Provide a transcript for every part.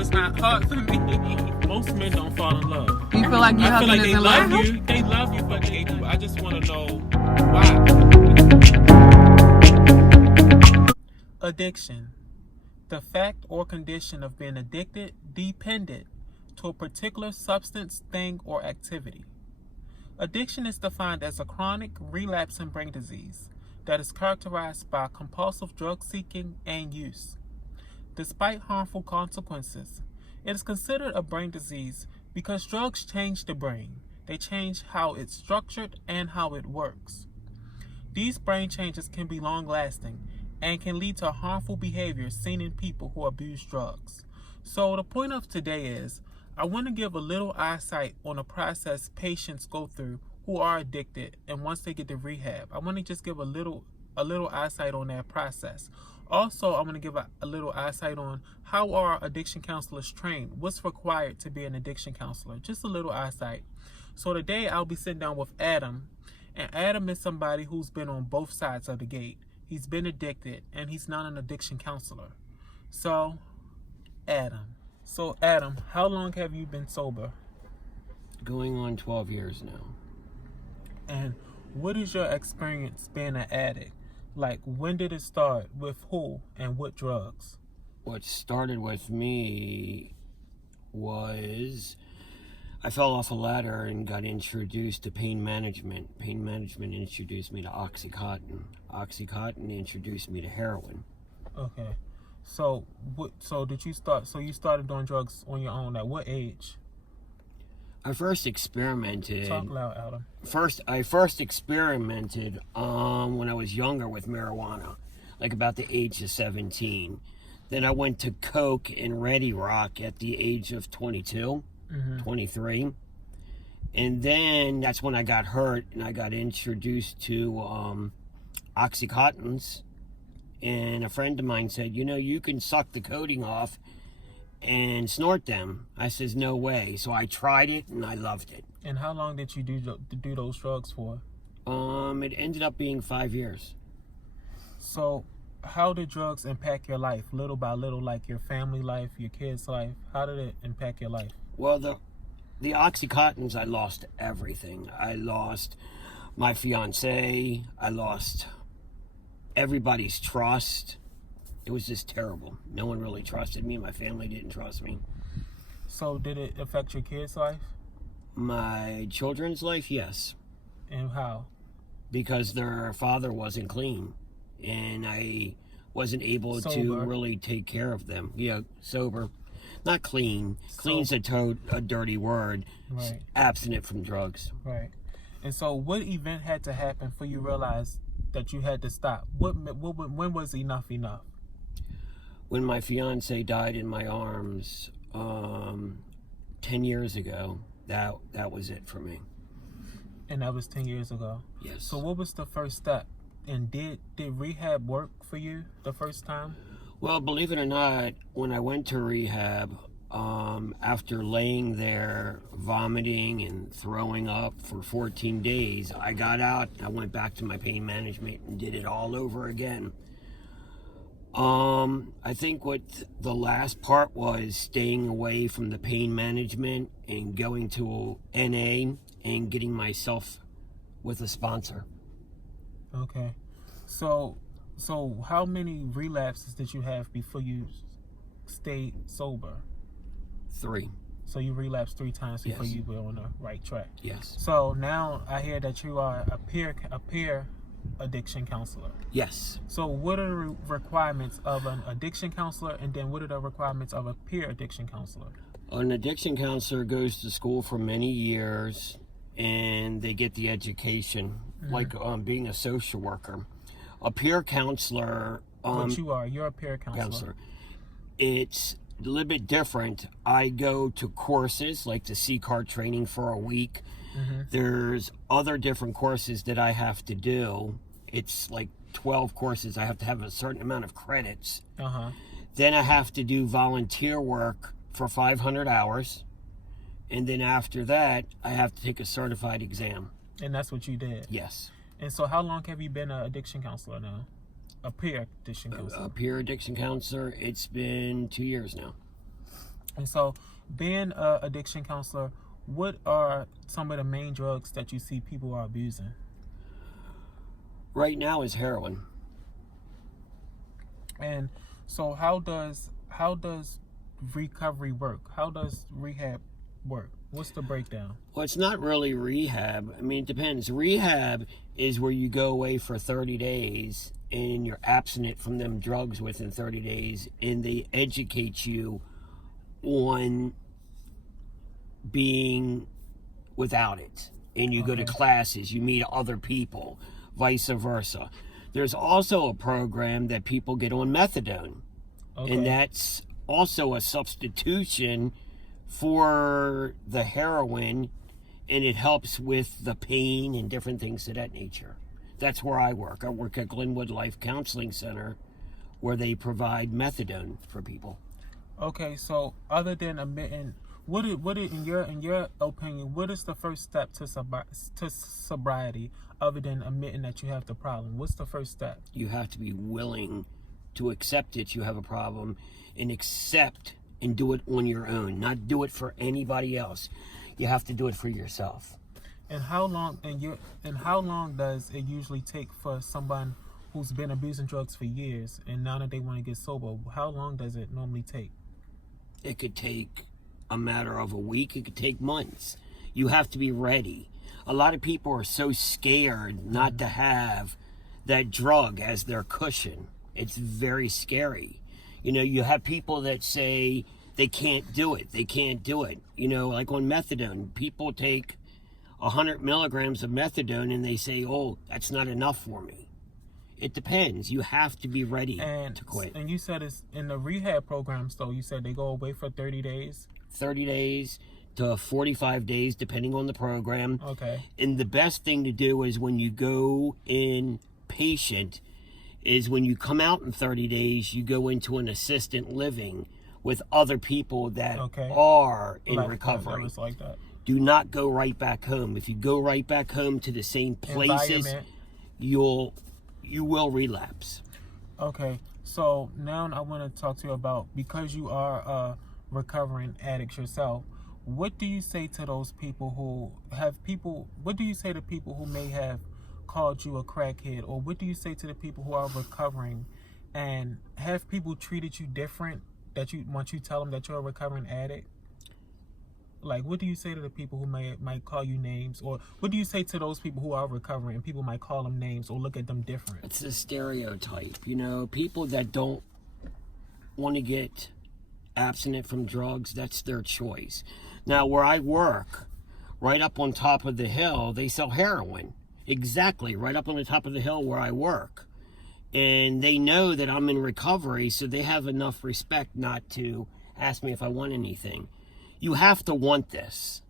it's not hard for me. Most men don't fall in love. You feel like your I feel husband like they is in love love? you. They love you, but I just want to know why. Addiction. The fact or condition of being addicted, dependent to a particular substance, thing, or activity. Addiction is defined as a chronic, relapsing brain disease that is characterized by compulsive drug seeking and use. Despite harmful consequences, it is considered a brain disease because drugs change the brain. They change how it's structured and how it works. These brain changes can be long-lasting and can lead to harmful behavior seen in people who abuse drugs. So the point of today is, I want to give a little eyesight on the process patients go through who are addicted, and once they get to rehab, I want to just give a little eyesight on that process. Also, I want to give a little eyesight on how are addiction counselors trained, what's required to be an addiction counselor, just a little eyesight. So today I'll be sitting down with Adam, and Adam is somebody who's been on both sides of the gate. He's been addicted, and he's not an addiction counselor. So, Adam, how long have you been sober? Going on 12 years now. And what is your experience being an addict? Like, when did it start? With who and what drugs? What started with me was I fell off a ladder and got introduced to pain management. Pain management introduced me to oxycodone. Oxycodone introduced me to heroin. Okay. So did you start? So you started doing drugs on your own at what age? I first experimented. Talk loud, Adam. I first experimented when I was younger with marijuana, like about the age of 17. Then I went to coke and Ready Rock at the age of 22, 23. And then that's when I got hurt and I got introduced to oxycodones. And a friend of mine said, you can suck the coating off and snort them. I says, no way. So I tried it and I loved it. And how long did you do those drugs for? It ended up being 5 years. So how did drugs impact your life little by little, like your family life, your kids' life? How did it impact your life? Well, the oxycodones, I lost everything. I lost my fiance. I lost everybody's trust. It was just terrible. No one really trusted me. My family didn't trust me. So did it affect your kids' life? My children's life, yes. And how? Because their father wasn't clean. And I wasn't able to really take care of them. Yeah, sober. Not clean. Clean's a dirty word. Right. Abstinent from drugs. Right. And so what event had to happen for you to realize that you had to stop? When was enough? When my fiance died in my arms 10 years ago, that was it for me. And that was 10 years ago? Yes. So what was the first step? And did rehab work for you the first time? Well, believe it or not, when I went to rehab, after laying there vomiting and throwing up for 14 days, I got out, I went back to my pain management and did it all over again. I think what the last part was staying away from the pain management and going to NA and getting myself with a sponsor. Okay. So how many relapses did you have before you stayed sober? 3. So you relapsed 3 times before you were on the right track. Yes. So now I hear that you are a peer addiction counselor. Yes. So what are the requirements of an addiction counselor, and then what are the requirements of a peer addiction counselor? An addiction counselor goes to school for many years and they get the education, like being a social worker. A peer counselor... But you're a peer counselor. It's a little bit different. I go to courses like the C-card training for a week. There's other different courses that I have to do. It's like 12 courses. I have to have a certain amount of credits. Then I have to do volunteer work for 500 hours. And then after that, I have to take a certified exam. And that's what you did? Yes. And so how long have you been an addiction counselor now? A peer addiction counselor? A peer addiction counselor, it's been 2 years now. And so, being a addiction counselor, what are some of the main drugs that you see people are abusing? Right now is heroin. And so, how does recovery work? How does rehab work? What's the breakdown? Well, it's not really rehab. I mean, it depends. Rehab is where you go away for 30 days and you're abstinent from them drugs within 30 days, and they educate you on being without it. And you go to classes, you meet other people, vice versa. There's also a program that people get on methadone, and that's also a substitution for the heroin, and it helps with the pain and different things of that nature. That's where I work. I work at Glenwood Life Counseling Center, where they provide methadone for people. Okay, so other than admitting, in your opinion, what is the first step to sobriety other than admitting that you have the problem? What's the first step? You have to be willing to accept that you have a problem, and accept and do it on your own, not do it for anybody else. You have to do it for yourself. And how long does it usually take for someone who's been abusing drugs for years and now that they want to get sober? How long does it normally take? It could take a matter of a week. It could take months. You have to be ready. A lot of people are so scared not to have that drug as their cushion. It's very scary. You know, you have people that say they can't do it. They can't do it. You know, like on methadone, people take 100 milligrams of methadone and they say, oh, that's not enough for me. It depends. You have to be ready to quit. And you said it's in the rehab programs, though. You said they go away for 30 days? 30 days to 45 days, depending on the program. Okay. And the best thing to do is when you go in patient, is when you come out in 30 days, you go into an assistant living with other people that are in recovery. Like that. Do not go right back home. If you go right back home to the same places, you will relapse. Okay, so now I want to talk to you about, because you are a recovering addict yourself, what do you say to those people what do you say to people who may have called you a crackhead, or what do you say to the people who are recovering and have people treated you different once you tell them that you're a recovering addict? Like, what do you say to the people who might call you names, or what do you say to those people who are recovering and people might call them names or look at them different? It's a stereotype, you know, people that don't want to get abstinent from drugs, that's their choice. Now, where I work, right up on top of the hill, they sell heroin. Exactly, right up on the top of the hill where I work. And they know that I'm in recovery, so they have enough respect not to ask me if I want anything. You have to want this.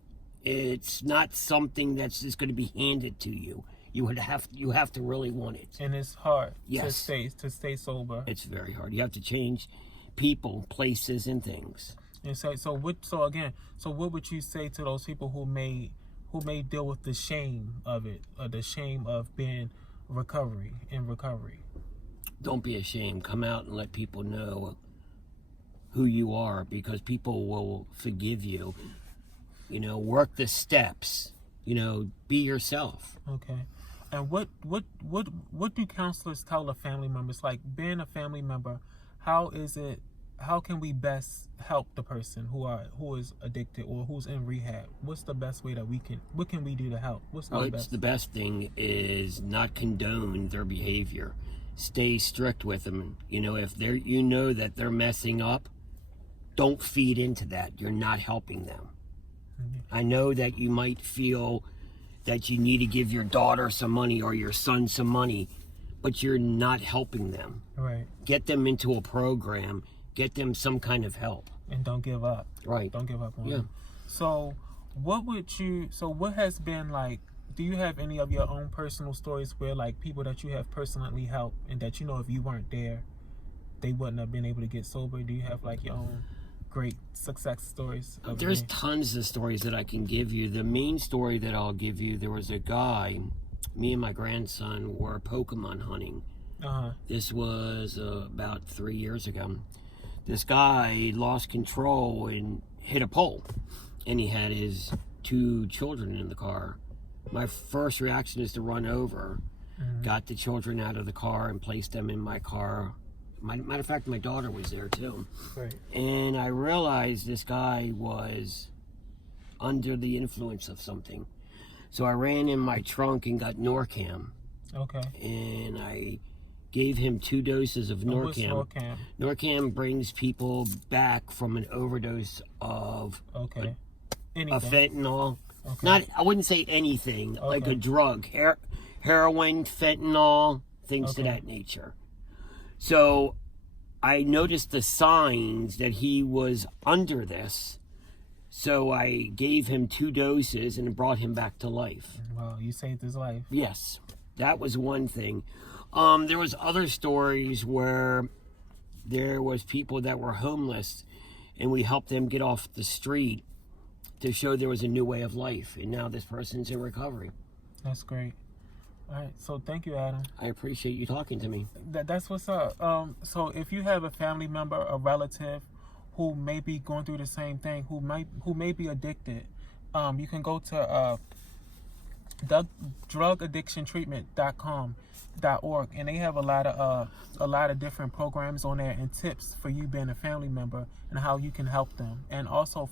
It's not something that's just going to be handed to you. You have to really want it. And it's hard to stay sober. It's very hard. You have to change people, places, and things. And so what would you say to those people who may deal with the shame of it, or the shame of being in recovery? Don't be ashamed. Come out and let people know who you are, because people will forgive you. You know, work the steps. You know, be yourself. Okay. And what do counselors tell the family members? Like, being a family member, how can we best help the person who is addicted or who's in rehab? What's the best way what can we do to help? The best thing is not condone their behavior. Stay strict with them. You know, if you know that they're messing up, don't feed into that. You're not helping them. Mm-hmm. I know that you might feel that you need to give your daughter some money or your son some money, but you're not helping them. Right. Get them into a program. Get them some kind of help. And don't give up. Right. Don't give up on them. So what has been like, do you have any of your own personal stories where, like, people that you have personally helped and that, you know, if you weren't there, they wouldn't have been able to get sober? Do you have, like, your own great success stories? There's tons of stories that I can give you. The main story that I'll give you, there was a guy, me and my grandson were Pokemon hunting. This was about 3 years ago. this guy lost control and hit a pole, and he had his 2 children in the car. My first reaction is to run over, got the children out of the car and placed them in my car. Matter of fact, my daughter was there too. Right. And I realized this guy was under the influence of something. So I ran in my trunk and got Narcan. Okay. And I gave him 2 doses of Narcan. What's Narcan? Narcan brings people back from an overdose of a fentanyl. Okay. I wouldn't say anything, like a drug. Heroin, fentanyl, things to that nature. So I noticed the signs that he was under this. So I gave him 2 doses and brought him back to life. Wow, you saved his life. Yes, that was one thing. There was other stories where there was people that were homeless and we helped them get off the street to show there was a new way of life. And now this person's in recovery. That's great. All right, so thank you, Adam. I appreciate you talking to me. That's what's up. So if you have a family member, a relative who may be going through the same thing, who may be addicted, you can go to drugaddictiontreatment.org, and they have a lot of different programs on there and tips for you being a family member and how you can help them, and also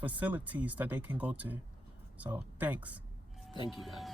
facilities that they can go to. So thanks. Thank you, guys.